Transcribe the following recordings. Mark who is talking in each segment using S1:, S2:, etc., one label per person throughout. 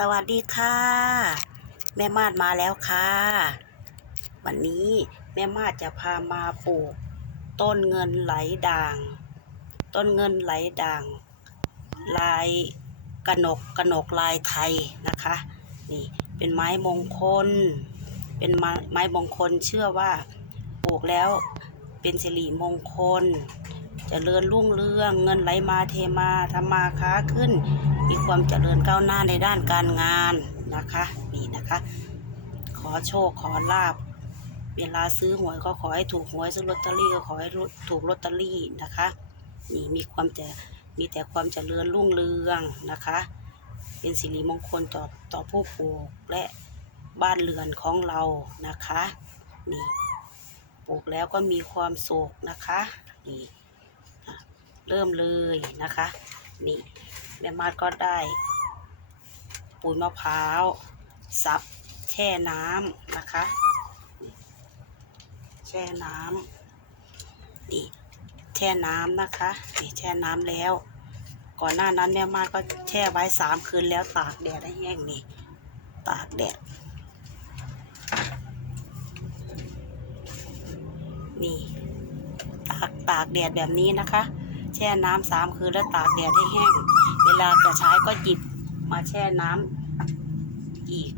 S1: สวัสดีค่ะ แม่มาดมาแล้วค่ะ วันนี้แม่มาดจะพามาปลูก ต้นเงินไหลด่าง ต้นเงินไหลด่าง ลายกระหนกกระหนกลายไทยนะคะ นี่เป็นไม้มงคล เป็นไม้ไม้มงคลเชื่อว่าปลูกแล้วเป็นสิริมงคลจเจริญรุ่งเรืองเงินไหลมาเทมาทำมาค้าขึ้น มีความเจริญก้าวหน้าในด้านการงานนะคะนี่นะคะ ขอโชคขอลาบ เวลาซื้อหวยก็ขอให้ถูกหวยซื้อลอตเตอรี่ก็ขอให้ถูกลอตเตอรี่นะคะนี่มีความแต่มีแต่ความเจริญรุ่งเรืองนะคะ เป็นสิริมงคลต่อต่อผู้ปลูกและบ้านเรือนของเรานะคะนี่ปลูกแล้วก็มีความสุขนะคะนี่เริ่มเลยนะคะนี่ แม่มาดก็ได้ ปุ๋ยมะพร้าวซับแช่น้ำนะคะ แช่น้ำนี่แช่น้ำนะคะนี่แช่น้ำแล้ว ก่อนหน้านั้นแม่มาดก็แช่ไว้สามคืนแล้วตากแดดให้แห้งนี่ตากแดดนี่ตากตากแดดแบบนี้นะคะ แช่น้ำสามคืนแล้วตากแดดให้แห้ง ลาจะใช้ก็หยิบมาแช่น้ำอีก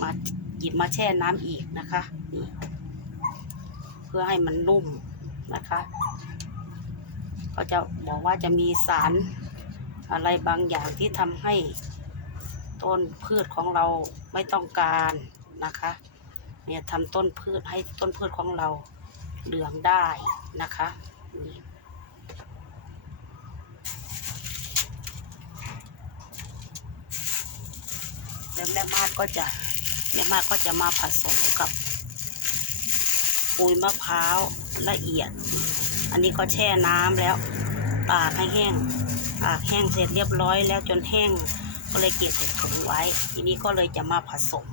S1: มาหยิบมาแช่น้ำอีกนะคะนี่เพื่อให้มันนุ่มนะคะก็จะบอกว่าจะมีสารอะไรบางอย่างที่ทำให้ต้นพืชของเราไม่ต้องการนะคะ เนี่ยทำต้นพืชให้ต้นพืชของเราเหลืองได้นะคะนี่ แล้วแม่มาดก็จะแม่มาดก็จะมาผสมกับปุ๋ยมะพร้าวละเอียด อันนี้ก็แช่น้ำแล้ว ตากให้แห้งตากแห้งเสร็จเรียบร้อยแล้วจนแห้งก็เลยเก็บใส่ถุงไว้ ทีนี้ก็เลยจะมาผสม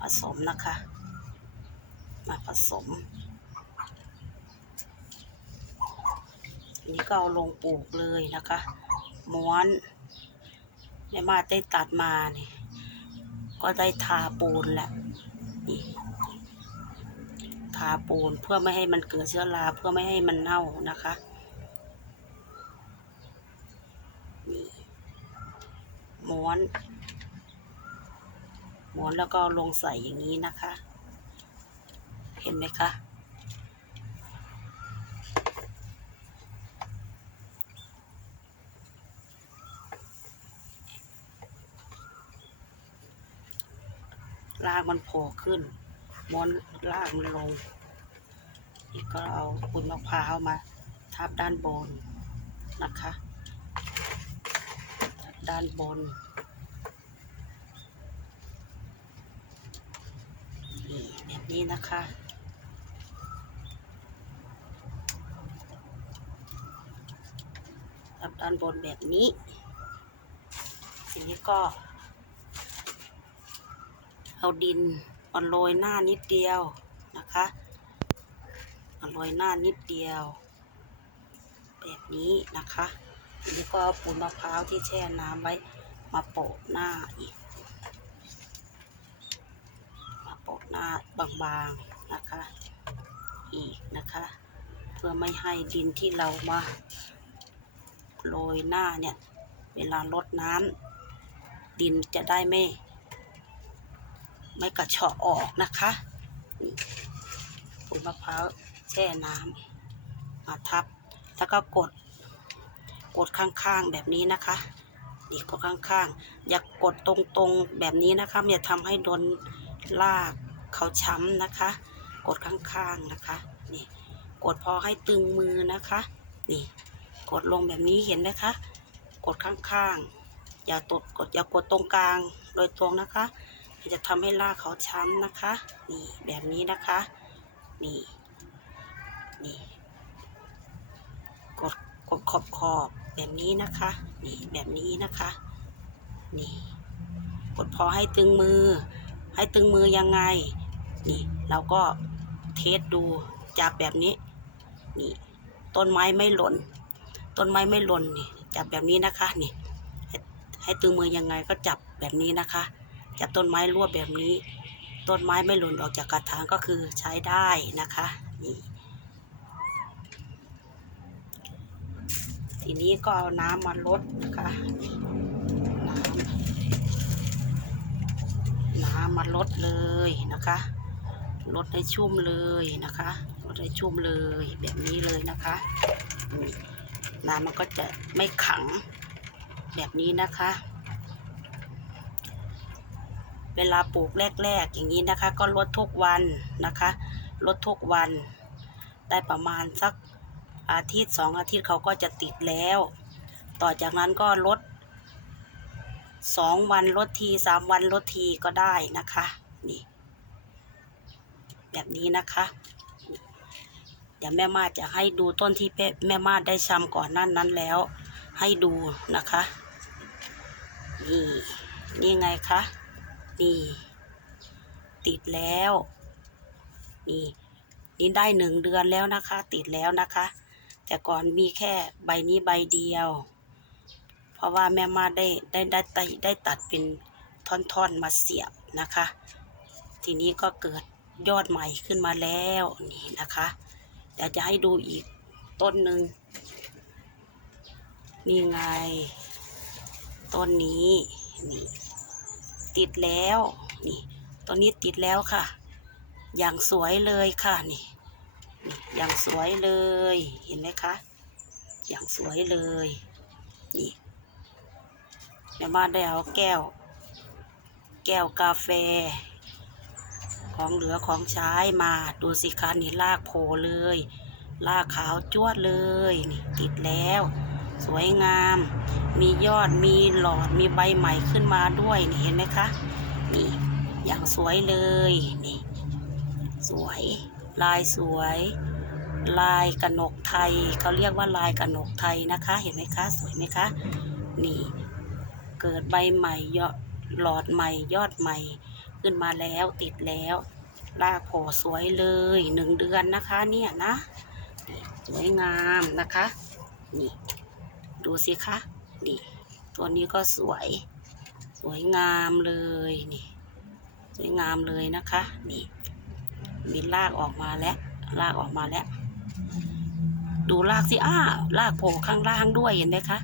S1: ผสมนะคะ มาผสมอันนี้ก็เอาลงปลูกเลยนะคะ ม้วนแม่มาได้ตัดมาเนี่ย ก็ได้ทาปูนแหละนี่ทาปูนเพื่อไม่ให้มันเกิดเชื้อราเพื่อไม่ให้มันเน่านะคะนี่ม้วนม้วนแล้วก็ลงใส่อย่างนี้นะคะ เห็นไหมคะ รากมันโผล่ขึ้น ม้วนรากมันลงนี่ก็เอาปุ๋ยมะพร้าวมา ทับด้านบนนะคะทับด้านบนนี่แบบนี้นะคะทับด้านบนแบบนี้ทีนี้ก็ เอาดินมาโรยหน้านิดเดียวนะคะมาโรยหน้านิดเดียว แบบนี้นะคะทีนี้ก็เอาปูนมะพร้าวที่แช่น้ำไว้มาโปะหน้าอีก มาโปะหน้าบางๆนะคะ อีกนะคะ เพื่อไม่ให้ดินที่เรามาโรยหน้าเนี่ย เวลารดน้ำดินจะได้ไม่ ไม่กระเฉาะออกนะคะนี่ปุ๋ยมะพร้าวแช่น้ำมาทับ แล้วก็กด กดข้างๆแบบนี้นะคะนี่กดข้างๆ อย่ากกดตรงๆแบบนี้นะคะอย่าทำให้โดนลากเขาช้ำนะคะ กดข้างๆนะคะนี่กดพอให้ตึงมือนะคะ นี่ กดลงแบบนี้เห็นไหมคะ กดข้างๆ อย่าตดกดอย่ากดตรงกลางโดยตรงนะคะ จะทำให้รากเขาช้ำนะคะ นี่แบบนี้นะคะ นี่ นี่ กดกดขอบขอบแบบนี้นะคะ นี่แบบนี้นะคะ นี่ กดพอให้ตึงมือ ให้ตึงมือยังไง นี่เราก็เทสดูจับแบบนี้ นี่ต้นไม้ไม่หล่น ต้นไม้ไม่หล่นนี่จับแบบนี้นะคะ นี่ ให้ตึงมือยังไงก็จับแบบนี้นะคะ จับต้นไม้รวบแบบนี้ ต้นไม้ไม่หล่นออกจากกระถางก็คือใช้ได้นะคะนี่ทีนี้ก็เอาน้ำมาลดนะคะน้ำน้ำมาลดเลยนะคะลดให้ชุ่มเลยนะคะลดให้ชุ่มเลยแบบนี้เลยนะคะน้ำมันก็จะไม่ขังแบบนี้นะคะ เวลาปลูกแรกๆอย่างนี้นะคะ ก็ลดทุกวันนะคะ ลดทุกวัน ได้ประมาณสักอาทิตย์สองอาทิตย์เขาก็จะติดแล้ว ต่อจากนั้นก็ลดสองวันลดทีสามวันลดทีก็ได้นะคะนี่แบบนี้นะคะเดี๋ยวแม่มาจะให้ดูต้นที่แม่มาได้ชำก่อนนั้นนั้นแล้ว ให้ดูนะคะ นี่นี่ไงคะ นี่ ติดแล้ว นี่นี่ได้หนึ่งเดือนแล้วนะคะ ติดแล้วนะคะ แต่ก่อนมีแค่ใบนี้ใบเดียว เพราะว่าแม่มาได้ได้ได้ได้ได้ตัดเป็นท่อนๆมาเสียบนะคะ ทีนี้ก็เกิดยอดใหม่ขึ้นมาแล้วนี่นะคะเดี๋ยวจะให้ดูอีกต้นหนึ่งนี่ไง ต้นนี้นี่ ติดแล้วนี่ตัวนี้ติดแล้วค่ะ อย่างสวยเลยค่ะนี่นี่อย่างสวยเลยเห็นไหมคะอย่างสวยเลยนี่แม่บ้านได้เอาแก้ว แก้วกาแฟ ของเหลือของใช้มาดูสิคะนี่ลากโผล่เลยลากขาวจวดเลยนี่ติดแล้ว สวยงาม มียอดมีหลอดมีใบใหม่ขึ้นมาด้วยนี่เห็นไหมคะ นี่อย่างสวยเลยนี่สวย ลายสวย ลายกระหนกไทยเขาเรียกว่าลายกระหนกไทยนะคะ เห็นไหมคะ สวยไหมคะ นี่ เกิดใบใหม่ยอดหลอดใหม่ยอดใหม่ขึ้นมาแล้วติดแล้วลากโผล่สวยเลยหนึ่งเดือนนะคะเนี่ยนะ สวยงามนะคะ นี่ ดูสิคะ นี่ ตัวนี้ก็สวย สวยงามเลย นี่ สวยงามเลยนะคะ นี่ มีรากออกมาแล้ว รากออกมาแล้ว ดูรากสิ อ้ารากโผล่ข้างล่างด้วยเห็นไหมคะ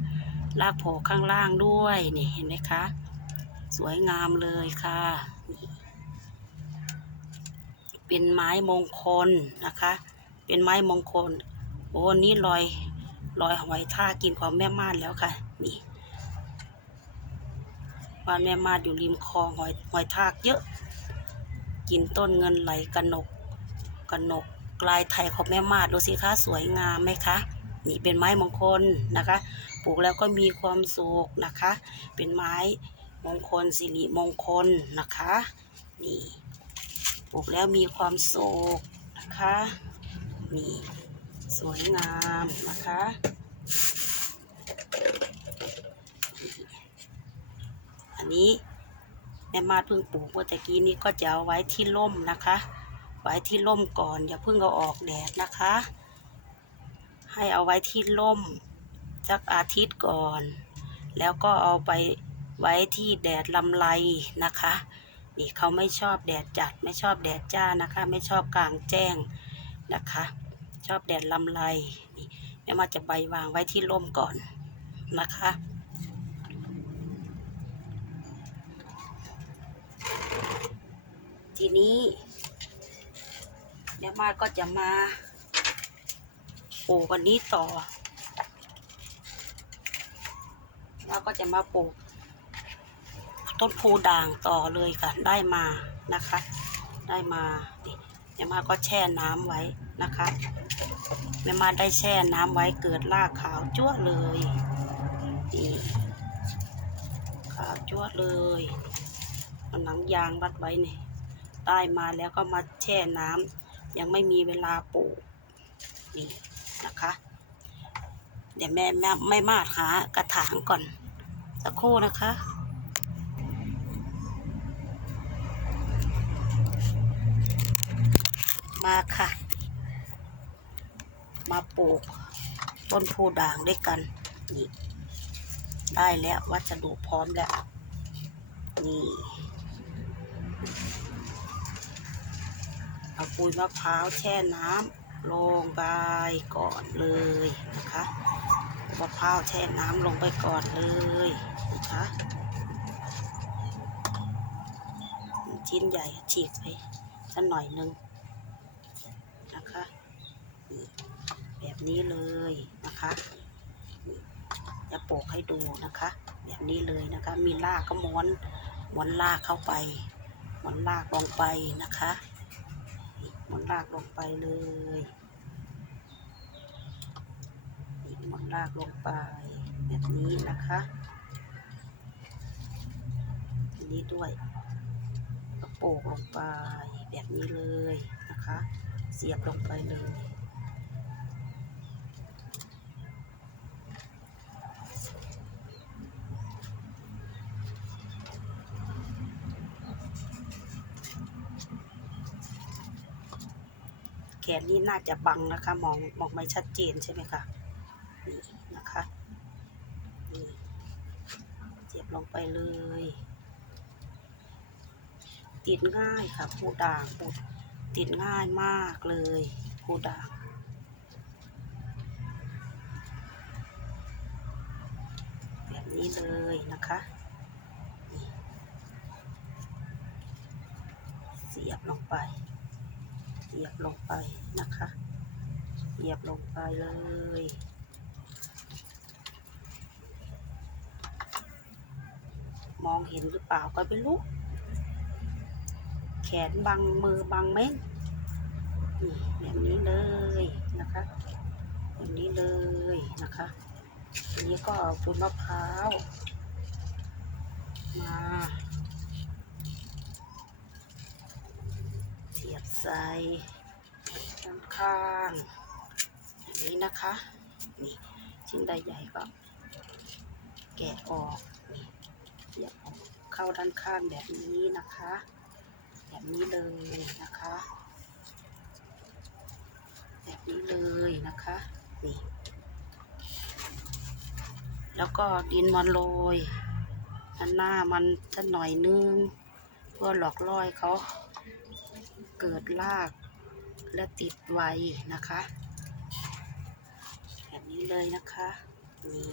S1: รากโผล่ข้างล่างด้วย นี่ เห็นไหมคะ สวยงามเลยค่ะ เป็นไม้มงคลนะคะ เป็นไม้มงคล โอ้นี่ลอย รอยหอยท่ากินของแม่มาดแล้วค่ะ นี่บ้านแม่มาดอยู่ริมคลองหอยหอยทากเยอะ กินต้นเงินไหลกระหนกกระหนกกลายไทยของแม่มาดดูสิคะสวยงามไหมคะนี่เป็นไม้มงคลนะคะ ปลูกแล้วก็มีความสุขนะคะ เป็นไม้มงคลสิริมงคลนะคะ นี่ ปลูกแล้วมีความสุขนะคะ นี่ สวยงามนะคะ อันนี้แม่มาเพิ่งปลูกเมื่อตะกี้นี้ก็จะเอาไว้ที่ร่มนะคะ ไว้ที่ร่มก่อนอย่าเพิ่งเอาออกแดดนะคะ ให้เอาไว้ที่ร่มสักอาทิตย์ก่อน แล้วก็เอาไปไว้ที่แดดลำไรนะคะนี่เขาไม่ชอบแดดจัดไม่ชอบแดดจ้านะคะ ไม่ชอบกลางแจ้งนะคะ ชอบแดดลำไรนี่แม่มาจะใบวางไว้ที่ร่มก่อนนะคะ ทีนี้แม่มาก็จะมาปลูกอันนี้ต่อ แล้วก็จะมาปลูกต้นพูด่างต่อเลยค่ะ ได้มานะคะ ได้มานี่แม่มาก็แช่น้ำไว้นะคะ แม่มาได้แช่น้ำไว้เกิดรากขาวจั่วเลยนี่ขาวจั่วเลยเอาหนังยางรัดไว้นี่ได้มาแล้วก็มาแช่น้ำยังไม่มีเวลาปลูกนี่นะคะ เดี๋ยวแม่แม่ไม่มาหากระถางก่อน สักครู่นะคะมาค่ะ มาปลูกต้นพูด่างด้วยกันนี่ได้แล้ววัสดุพร้อมแล้ว นี่เอาปุ๋ยมะพร้าวแช่น้ำลงไปก่อนเลยนะคะมะพร้าวแช่น้ำลงไปก่อนเลยนะคะชิ้นใหญ่ฉีกไปสักหน่อยนึงนะคะนี่ แบบนี้เลยนะคะจะโปกให้ดูนะคะ แบบนี้เลยนะคะ มีรากก็ม้วนม้วนรากเข้าไปม้วนรากลงไปนะคะม้วนรากลงไปเลยม้วนรากลงไป แบบนี้นะคะอันนี้ด้วยก็โปกลงไปแบบนี้เลยนะคะ เสียบลงไปเลย แขนนี่น่าจะบังนะคะ มองมองไม่ชัดเจนใช่ไหมคะนี่นะคะนี่เสียบลงไปเลย ติดง่ายค่ะผู้ด่างปุดติดง่ายมากเลยผู้ด่างแบบนี้เลยนะคะเสียบลงไป เหยียบลงไปนะคะ เหยียบลงไปเลย มองเห็นหรือเปล่าก็ไม่รู้แขนบังมือบังไหมนี่แบบนี้เลยนะคะแบบนี้เลยนะคะทีนี้ก็เอาปุนมะพร้าวมา เสียบ ใส่ด้านข้างอย่างนี้นะคะ นี่ชิ้นใดใหญ่ก็ แกะออกนี่เสียบออกเข้าด้านข้างแบบนี้นะคะ แบบนี้เลยนะคะ แบบนี้เลยนะคะนี่แล้วก็ดินมันโรยด้านหน้ามันจะหน่อยนึง เพื่อหลอกล่อยเขา เกิดรากและติดไวนะคะ แบบนี้เลยนะคะนี่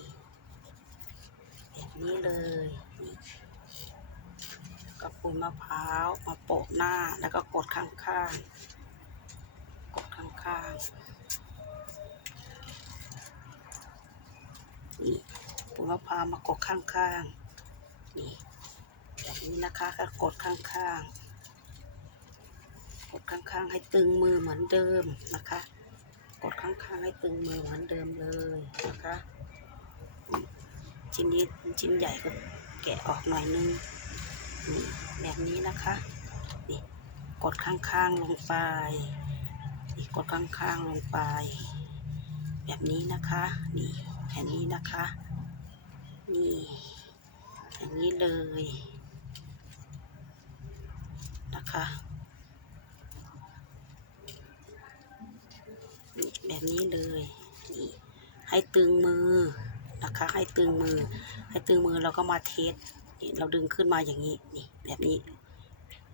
S1: แบบนี้เลยนี่ก็ปุยมะพร้าวมาโปะหน้าแล้วก็กดข้างๆ กดข้างๆ นี่ปุยมะพร้าวมากดข้างๆ นี่แบบนี้นะคะก็กดข้างๆ กดข้างๆ ให้ตึงมือเหมือนเดิมนะคะ กดข้างๆ ให้ตึงมือเหมือนเดิมเลยนะคะชิ้นนี้ชิ้นใหญ่ก็แกะออกหน่อยนึงนี่แบบนี้นะคะนี่กดข้างๆลงไปนี่กดข้างๆลงไป แบบนี้นะคะนี่แบบนี้นะคะนี่อย่างนี้เลยนะคะ บนี้เลยนี่ให้ตึงมือนะคะ ให้ตึงมือ ให้ตึงมือเราก็มาเทสเราดึงขึ้นมาอย่างนี้นี่แบบนี้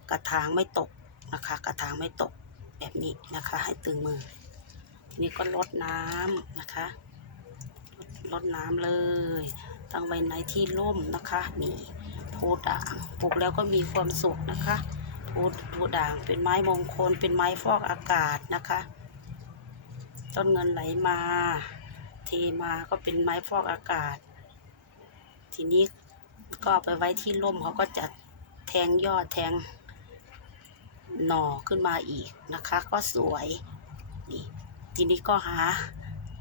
S1: กระถางไม่ตกนะคะ กระถางไม่ตกแบบนี้นะคะ ให้ตึงมือ ทีนี้ก็ลดน้ำนะคะ ลดน้ำเลยตั้งไว้ในที่ร่มนะคะนี่โพด่างปลูกแล้วก็มีความสุขนะคะโพธิ์โพด่างเป็นไม้มงคลเป็นไม้ฟอกอากาศนะคะ ต้นเงินไหลมา เทมาก็เป็นไม้ฟอกอากาศ ทีนี้ก็เอาไปไว้ที่ร่มเขาก็จะแทงยอดแทงหน่อขึ้นมาอีกนะคะ ก็สวยนี่ทีนี้ก็หา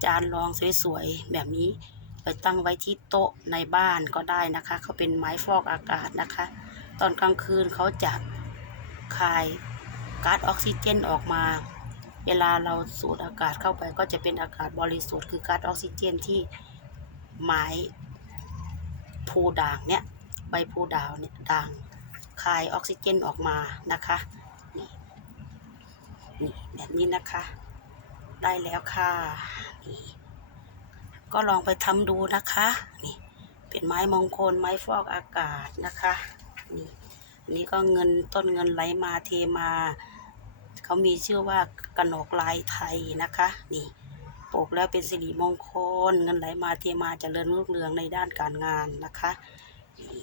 S1: จานรองสวยๆแบบนี้ไปตั้งไว้ที่โต๊ะในบ้านก็ได้นะคะเขาเป็นไม้ฟอกอากาศนะคะ ตอนกลางคืนเขาจะคายก๊าซออกซิเจนออกมา เวลาเราสูดอากาศเข้าไปก็จะเป็นอากาศบริสุทธิ์คือก๊าซออกซิเจนที่ไม้โพธิ์ด่างเนี่ยใบโพธิ์ด่างเนี่ยด่างคายออกซิเจนออกมานะคะนี่นี่แบบนี้นะคะ ได้แล้วค่ะนี่ก็ลองไปทำดูนะคะนี่เป็นไม้มงคลไม้ฟอกอากาศนะคะนี่นนี้ก็เงินต้นเงินไหลมาเทมา เขามีชื่อว่ากนกลายไทยนะคะ นี่ปลูกแล้วเป็นสิริมงคล เงินไหลมาเทมาเจริญรุ่งเรืองในด้านการงานนะคะนี่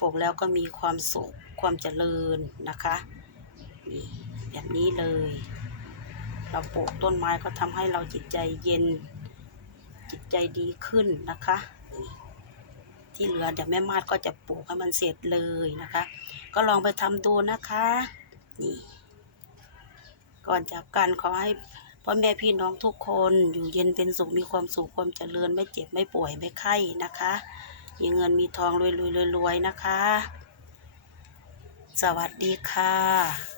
S1: ปลูกแล้วก็มีความสุขความเจริญนะคะนี่แบบนี้เลย เราปลูกต้นไม้ก็ทำให้เราจิตใจเย็นจิตใจดีขึ้นนะคะ ที่เหลือเดี๋ยวแม่มาดก็จะปลูกให้มันเสร็จเลยนะคะ ก็ลองไปทำดูนะคะ นี่ ก่อนจากกันขอให้พ่อแม่พี่น้องทุกคนอยู่เย็นเป็นสุขมีความสุขความเจริญไม่เจ็บไม่ป่วยไม่ไข้นะคะ มีเงินมีทองรวยรวยรวยรวยนะคะ สวัสดีค่ะ